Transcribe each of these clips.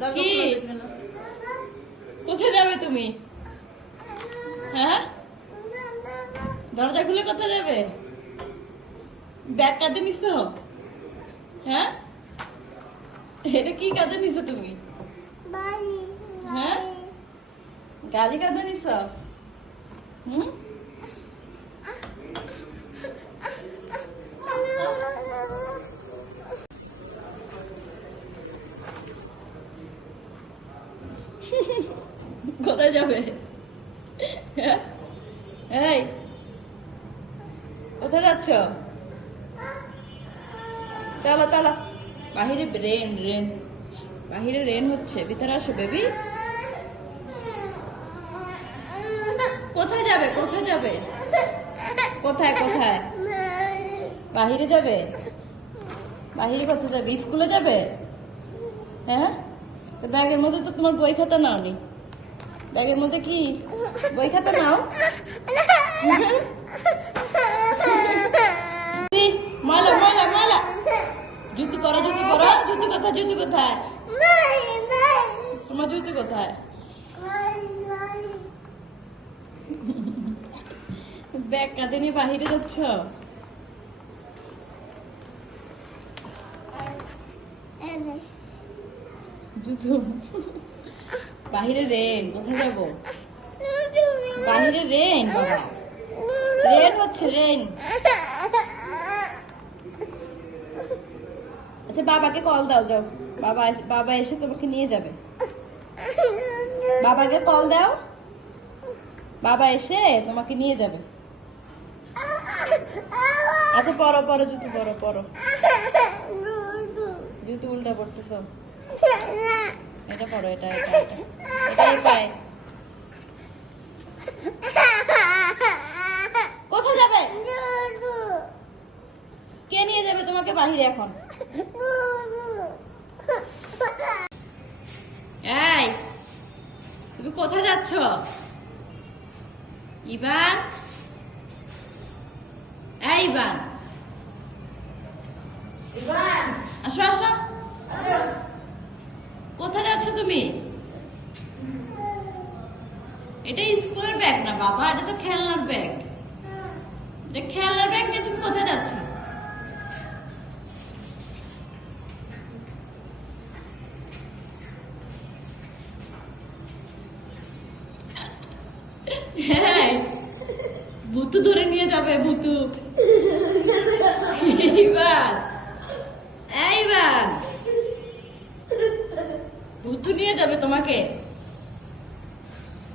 কি? কোথায় যাবে তুমি? হ্যাঁ? দরজা খুলে কোথায় যাবে? ব্যাগ কাঁদে নিছো? হ্যাঁ? এটা কি কাঁদে নিছো তুমি? হ্যাঁ? গাড়ি কাঁদে নিছ? হুম? কোথায় যাবে? এই, কোথায় যাচ্ছ? চলো চলো। বাহিরে রেন রেন বাহিরে রেন হচ্ছে। ভিতরে আসো বেবি কোথায় যাবে? কোথায় যাবে? কোথায় কোথায়? বাহিরে যাবে? বাহিরে কোথায় যাবে? স্কুলে যাবে? হ্যাঁ? তো ব্যাগের মধ্যে তো তোমার বই খাতা নাও নি ব্যাগের মধ্যে কি বই খাতা নাও? ময়লা ময়লা ময়লা জুতি পরো জুতি পরো। জুতি কোথায় জুতি কোথায়? তোমার জুতি কোথায়? ব্যাগ কাঁধে নিয়ে বাহিরে যাচ্ছ? জুতো। বাহিরে রেন কোথায় যাব? বাহিরে রেন বাবা। রেন হচ্ছে রেন আচ্ছা বাবাকে কল দাও যাও। বাবা এস- বাবা এসে তোমাকে নিয়ে যাবে। বাবাকে কল দাও। বাবা এসে তোমাকে নিয়ে যাবে। আচ্ছা পরো পরো জুতো পরো পরো। জুতো উল্টা পড়তেছ এটা পরো এটা এটা এটা। এটাই পায়। কোথায় যাবে? কে নিয়ে যাবে তোমাকে বাহিরে এখন? এই তুমি কোথায় যাচ্ছ? ইবান এই ইবান আসো আসো। কোথায় যাচ্ছ তুমি? এটা স্কুলের ব্যাগ না, বাবা, এটা তো খেলনার ব্যাগ এটা খেলনার ব্যাগ নিয়ে তুমি কোথায় যাচ্ছ? হ্যাঁ ভুতু ধরে নিয়ে যাবে, ভুতু। এইবার এইবার। নিয়ে যাবে তোমাকে।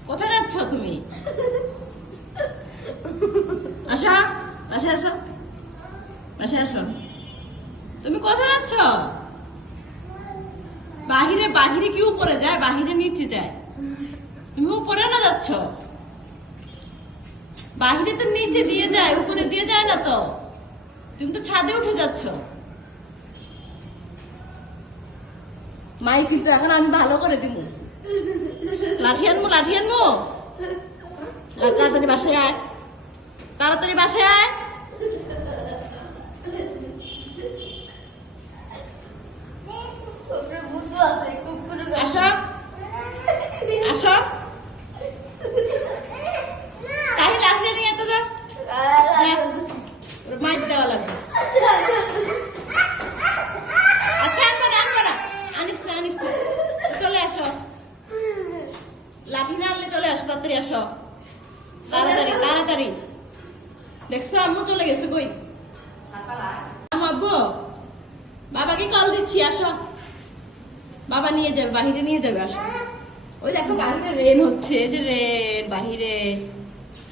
কোথায় যাচ্ছ তুমি? আসা আসা, আসো। আসা, আসো। তুমি কোথায় যাচ্ছ? বাহিরে বাহিরে কি উপরে যায়? বাহিরে নিচে যায়। তুমি উপরে না যাচ্ছ? বাহিরে তো নিচে দিয়ে যায়, উপরে দিয়ে যায় না তো। তুমি তো ছাদে উঠে যাচ্ছ। মাই কিন্তু এখন আমি ভালো করে দিব। লাঠি আনব লাঠি আনব। তাড়াতাড়ি বাসায় আয়। তাড়াতাড়ি বাসায় আয়। আসো। আসো। তাই লাঠি নিয়ে তো যা। মাছ দেওয়া লাগবে আচ্ছা আনব না আনব না আনিস না আনিস না চলে আসো লাঠি না আনলে চলে আসো, তাড়াতাড়ি আসো। তাড়াতাড়ি তাড়াতাড়ি। দেখছ, আম্মু চলে গেছে কই? আব্বু, বাবাকে কল দিচ্ছি, আসো। বাবা নিয়ে যাবে, বাহিরে নিয়ে যাবে, আসো। ওই দেখো, বাহিরে রেন হচ্ছে যে রেন বাহিরে।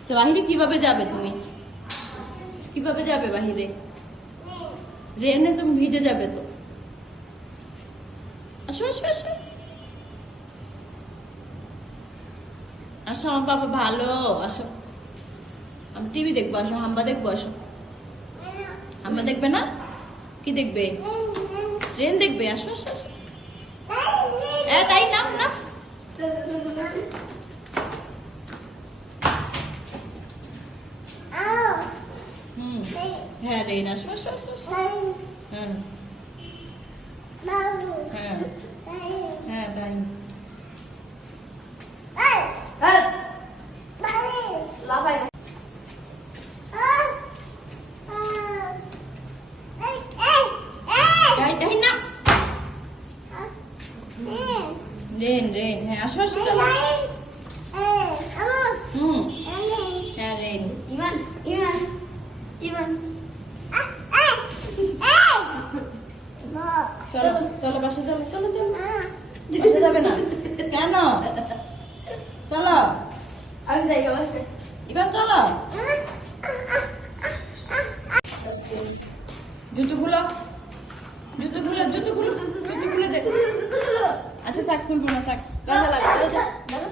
তো বাহিরে কীভাবে যাবে তুমি? কীভাবে যাবে বাহিরে? রেনে তুমি ভিজে যাবে তো। আসো আসো আসো। আসো, আমার বাবা ভালো, আসো। আমি টিভি দেখব, আসো হাম্বা দেখব, আসো। হাম্বা দেখবে না? কি দেখবে? ট্রেন দেখবে, আসো আসো আসো। তাই না? না হ্যাঁ রে না আসো আসো আসো আসো। হ্যাঁ হ্যাঁ। হ্যাঁ তাই ভাই তাই না রেন রেন। হ্যাঁ আসো আসো চলো। হুম। হ্যাঁ রেন। Iman, Iman, Iman. চলো চলো বাসা চলো চলো চলো। বাসা যাবে না? কেন? চলো। আমি যাই বাসে এবার চলো। জুতো খুলো। জুতো খুলো জুতো খুলো জুতো খুলে দে আচ্ছা থাক খুলবো না থাক কাজে লাগবে।